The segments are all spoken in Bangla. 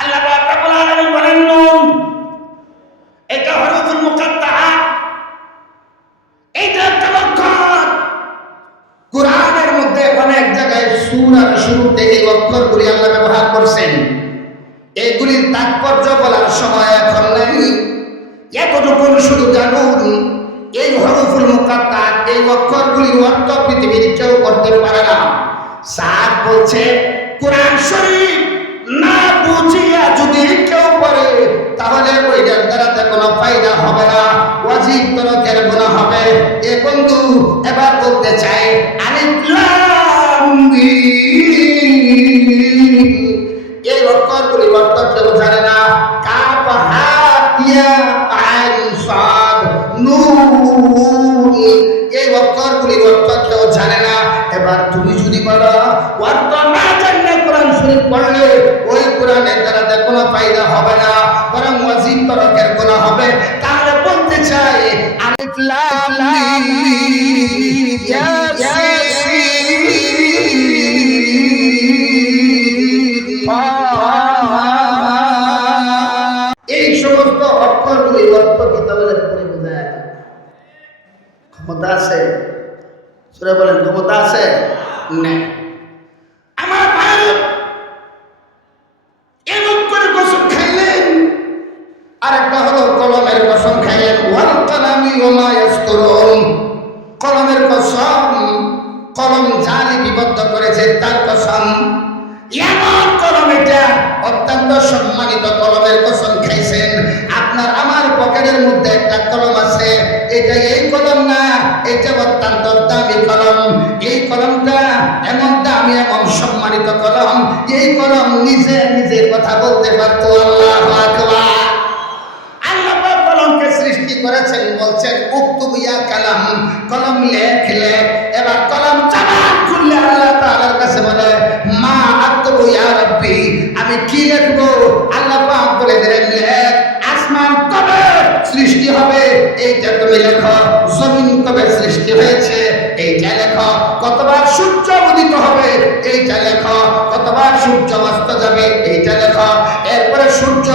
আল্লাহ পাক রব্বুল আলামিন বলেন নুন, এটা হরফুল মুকাত্তাআ, এইটা একটা অক্ষর। কোরআনের মধ্যে অনেক জায়গায় সূরার শুরুতে এই অক্ষরগুলি আল্লাহ ব্যবহার করছেন। এগুলির তাৎপর্য বলার সময় এখন নাই, এতটুকু শুধু জানুন এই হরফুল মুকাত্তাআ, এই অক্ষরগুলির অর্থ পৃথিবীর কেউ করতে পারে না। সাদ বলছে কোরআন শরীফ না বুঝিয়া যদি কেউ পড়ে তাহলে ওইটার দ্বারাতে কোনো ফায়দা হবে না, ওয়াজিব তরকের গুনাহ হবে। এ বন্ধু এবার বলতে চাই আলিফ লাম মিম, এই অক্ষরগুলি অর্থ কেউ জানে না। কাফ হা ইয়া আইন সাদ নুন, এই অক্ষরগুলির অর্থ কেউ জানে না। এবার তুমি যদি বলো অর্থ না জানলে কোরআন শরীফ পড়লে ওই কোরআনের দ্বারাতে কোনো ফায়দা হবে না, বরং ওয়াজিব তরকের গুনাহ হবে। তাহলে বলতে চাই আলিফ লাম মিম এই সমস্ত অক্ষরগুলি অর্থ কিতাবের পড়ে বোঝা যায়। ক্ষমতা আছে? সূরা বলেন ক্ষমতা আছে? না। আমার ভাই এমন করে কসম খাইলেন, আর একটা হলো কলমের কসম খাইলেন, ওয়াল কালামি ওয়া মা ইয়াসতুরুন, কলমের কসম, কলম যা লিপিবদ্ধ করেছে তার কসম। এমন কলম, এটা অত্যন্ত সম্মানিত কলমের কসম খাইছেন। আপনার আমার পকেটের মধ্যে একটা কলম আছে, এটা এই কলম না, এটা অত্যন্ত দামি কলম। এই কলমটা এমন দামি, এমন সম্মানিত কলম, এই কলম নিজে নিজে কথা বলতে পারতো। আল্লাহু আকবার। আল্লাহ পাক কলমকে সৃষ্টি করেছেন, বলছেন উক্তুব ইয়া কালাম, কলম লেখ লেখ। এবার কলম চাবান খুললে আল্লাহ তাআলার কাছে বলে মা আক্তুবু ইয়া রাব্বি, আমি কি লিখবো? আল্লাহ পাক বলে দিলেন লেখ। আসমান কবে সৃষ্টি হবে এইটা তুমি লেখো, জমিন কবে সৃষ্টি হয়েছে এইটা লেখো, কতবার সূর্য উদিত হবে এইটা লেখো, কতবার সূর্য অস্ত যাবে এইটা লেখো, এরপরে সূর্য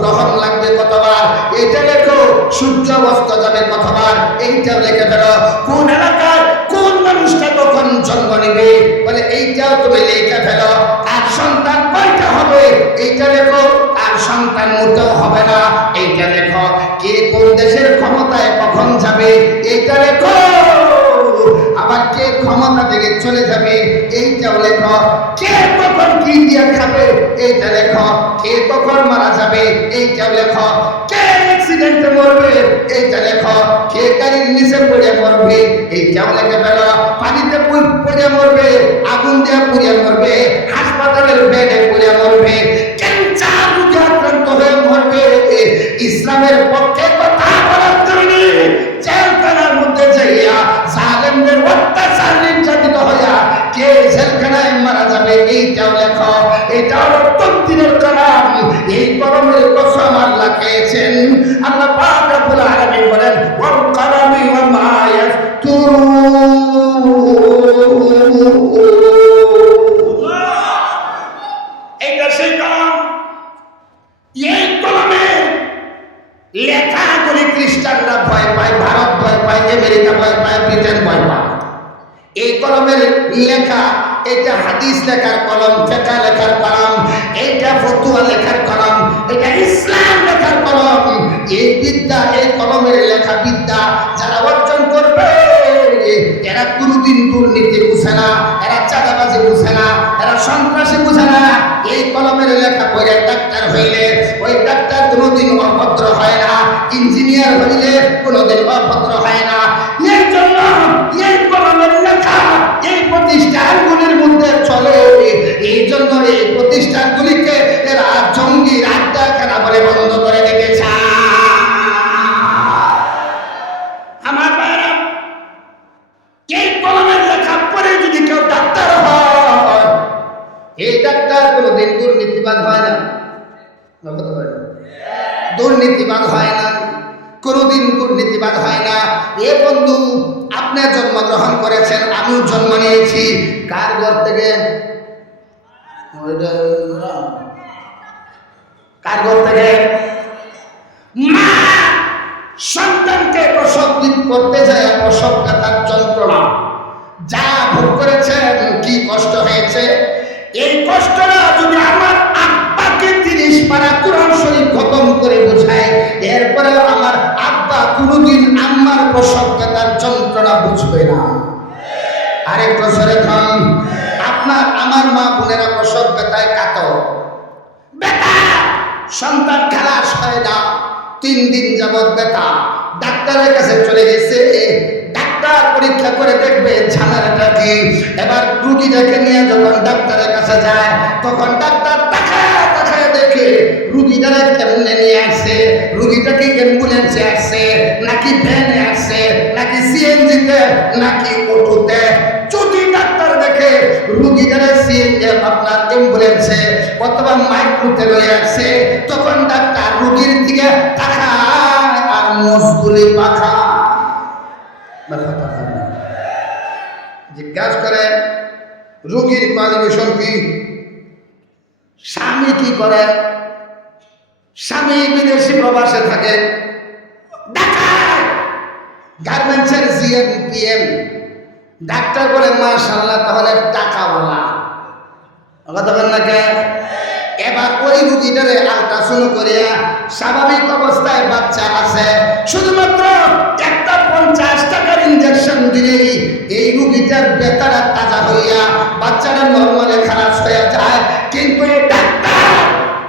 গ্রহণ লাগবে কতবার এইটা লেখো, সূর্য অস্ত যাবে কতবার এইটা লিখে ফেলো, কোন এলাকায় কোন মানুষটা কখন জন্ম নেবে বলে এইটাও তুমি লিখে ফেলো, আর সন্তান কয়টা হবে এইটা লেখো, আর সন্তান মোটেও হবে না এইটা লেখো, কে কোন দেশের ক্ষমতায় কখন যাবে এইটা লেখো, আবার কে ক্ষমতা থেকে চলে যাবে এইটাও লেখো, কে কখন কি দিয়ে খাবে এইটা লেখো, কে কখন মারা যাবে এইটাও লেখো, কে অ্যাক্সিডেন্টে মরবে এইটা লেখো, কে গাড়ির নিচে পড়ে মরবে এইটাও লিখে ফেলো, পানিতে পড়ে মরবে, আগুন দিয়ে পুড়ে মরবে, হাসপাতালের বেডে পড়ে মরবে, ক্যান্সার রোগে আক্রান্ত হয়ে মরবে, ইসলামের পক্ষে কথা বলার জন্য জেলখানার মধ্যে যাইয়া জালেমদের অত্যাচার নির্যাতিত হইয়া কে জেলখানায় মারা যাবে এইটাও লেখো। এটা হলো তকদিরের কালাম, এই কলমের কসম আল্লাহ খেয়েছেন। আল্লাহ পাক রব্বুল আলামিন বলেন ওয়াল কালামি ওয়া মা ইয়াসতুরুন, এইটা সেই কলম। এই কলমের লেখাগুলি খ্রিস্টানরা ভয় পায়, ভারত ভয় পায়, আমেরিকা ভয় পায়, ব্রিটেন ভয় পায়। এই কলমের লেখা, এটা হাদিস লেখার কলম, ফিকহ লেখার কলম, এটা ফতোয়া লেখার কলম, এটা ইসলাম লেখার কলম। এই বিদ্যা, এই কলমের লেখা বিদ্যা যারা অর্জন করবে এরা কোনোদিন দুর্নীতি বুঝে না, এরা চাঁদাবাজি বুঝে না, এরা সন্ত্রাসী বুঝে না। এই কলমের লেখা পড়ে ডাক্তার হইলে ওই ডাক্তার কোনোদিন অভদ্র হয় না, ইঞ্জিনিয়ার হইলে কোনোদিন অভদ্র হয় না। এর জন্য এই কলমের লেখা এই প্রতিষ্ঠানগুলির মধ্যে চলে, এই জন্য এই প্রতিষ্ঠানগুলিকে এরা জঙ্গির আড্ডাখানা বলে বন্ধ করে রেখেছে। আমার ভাইরা, এই কলমের লেখা পড়ে যদি কেউ ডাক্তার হয়, এই ডাক্তার কোনোদিন দুর্নীতিবাদ হয় না, দুর্নীতিবাদ হয় না, কোনোদিন দুর্নীতিবাদ হয় না। এ বন্ধু, আপনি জন্মগ্রহণ করেছেন, আমিও জন্ম নিয়েছি। কার ঘর থেকে? কার ঘর থেকে? মা সন্তানকে প্রসব করতে যায়, প্রসব ব্যথার যন্ত্রণা যা ভোগ করেছেন, কি কষ্ট হয়েছে। এই কষ্টটা যদি আমার আব্বাকে 30 পারা কোরআন শরীফ খতম করে বোঝায়, এরপরে আমার আব্বা কোনোদিন আম্মার প্রসব ব্যথার যন্ত্রণা বুঝবে না। আরেক বছরে খান আপনার আমার মা বোনেরা প্রসব ব্যথায় কাতর, ব্যথা সন্তান খালাস হয় না, 3 দিন যাবৎ ব্যথা। ডাক্তারের কাছে চলে গেছে, ডাক্তার পরীক্ষা করে দেখবে ঝামেলাটা কি। এবার রুগীটাকে নিয়ে যখন ডাক্তারের কাছে যায়, তখন ডাক্তার তাকায় দেখে রুগীটারে কেমনে নিয়ে আসছে, রুগীটা কি অ্যাম্বুলেন্সে আসছে নাকি ভ্যানে আসছে নাকি সিএনজিতে নাকি অটোতে। যদি ডাক্তার দেখে রুগীটারে সিএনজি আপনার অ্যাম্বুলেন্সে অথবা মাইক্রোতে লয়ে আসছে, তখন ডাক্তার রুগীর দিকে তাকায় আর মুসগুলি পাখা জিজ্ঞাসা করে রোগীর কোয়ালিফিকেশন কি, স্বামী কি করে। স্বামী বিদেশি প্রবাসে থাকে, ঢাকায় গার্মেন্টসের জিএম পিএম। ডাক্তার বলে মাশাআল্লাহ, তাহলে টাকাওয়ালা কথা বলেন না কে। এবার ওই রুগীটারে আল্ট্রাসাউন্ড করিয়া স্বাভাবিক অবস্থায় বাচ্চা আছে, শুধুমাত্র একটা 50 টাকার ইনজেকশন দিলেই এই রুগীটার বেতারা তাজা হইয়া বাচ্চাটা নরমালে খারাপ হয়ে যায়। কিন্তু এই ডাক্তার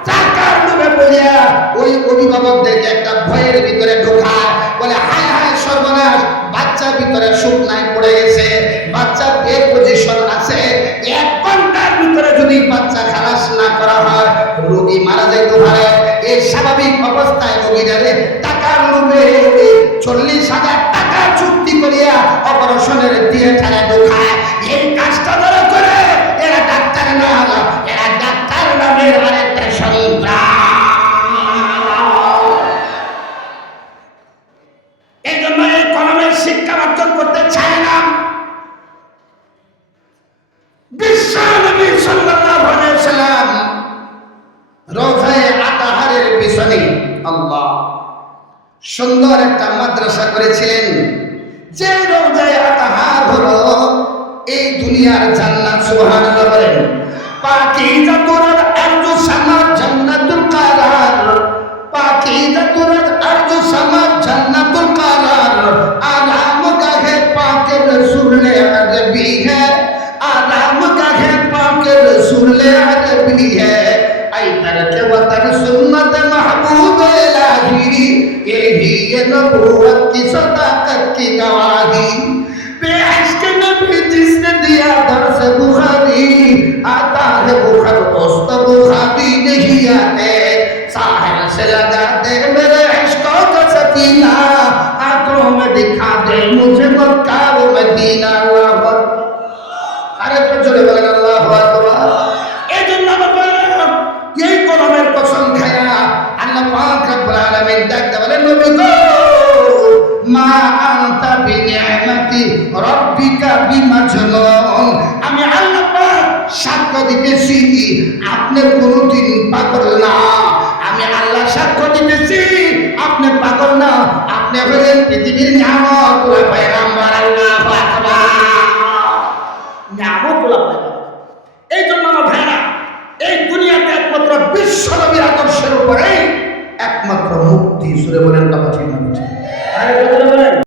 টাকার লোভে পড়িয়া ওই অভিভাবকদেরকে একটা ভয়ের ভিতরে ঢোকায়, বলে হায় হায় সর্বনাশ, বাচ্চার ভিতরে শুকনায় পড়ে গেছে, বাচ্চার পেট পজিশন আছে, 1 ঘন্টার ভিতরে যদি বাচ্চা খালাস না করা হয় রোগী মারা যাইতে পারে। এই স্বাভাবিক অবস্থায় রোগীটারে টাকার লোভে 40,000 টাকা চুক্তি করিয়া অপারেশনের থিয়েটারে ঢোকায়। এই কাজটা যারা করে এরা ডাক্তার না, এরা ডাক্তার নামের আরেকটা সন্ত্রাস। এই জন্য এই কলমের শিক্ষা অর্জন করতে চায় না। বিশ্ব নবী সাল্লাল্লাহু আলাইহি ওয়াসাল্লাম রওজায়ে আতাহারের পিছনে আল্লাহ সুন্দর একটা মাদ্রাসা করেছিলেন। যে রওজায়ে আতাহার হলো এই দুনিয়ার জান্নাত। সুবহানাল্লাহ বলেন। পাকিজাতুল আরজু সামাত জান্নাতুল কারার, পাকিজাতুল আরজু সামাত জান্নাতুল কারার। আরাম গাহে পাকে রসূলে আরবি है, आराम गाहे पाके रसूले अरबी है। आई तरके वतन सुन्नत महबूब इलाही, यही ये नबूवत की सदाकत की गवाही। बेइश्क नबी जिसने दिया दर्स बुखारी, आता है बुखार दोस्त बुखारी नहीं आते। साहिल से लगा दे मेरे इश्कों का सफीना, आंखों में दिखा दे मुझे मक्का व मदीना। আরেকটু জোরে বলেন আল্লাহু আকবার। এই জন্য এই কলমের কসম খায়া আল্লাহ পাক রব্বুল আলামিন ডাকতে বলেন, নবী গো মা আনতা বিনিআমাতি রাব্বিকা বিমাজনুন। আমি আল্লাহ পাক সাক্ষ্য দিতেছি আপনি কোনদিন পাগল না। আমি আল্লাহ সাক্ষ্য দিতেছি আপনি পাগল না, আপনি হলেন পৃথিবীর নিয়ামত পয়গম্বর। আল্লাহু আকবার। এই জন্য আমার ভাইরা, এই দুনিয়াতে একমাত্র বিশ্ব নবীর আদর্শের উপরে একমাত্র মুক্তি। সুরে বলেন কথা ঠিক না?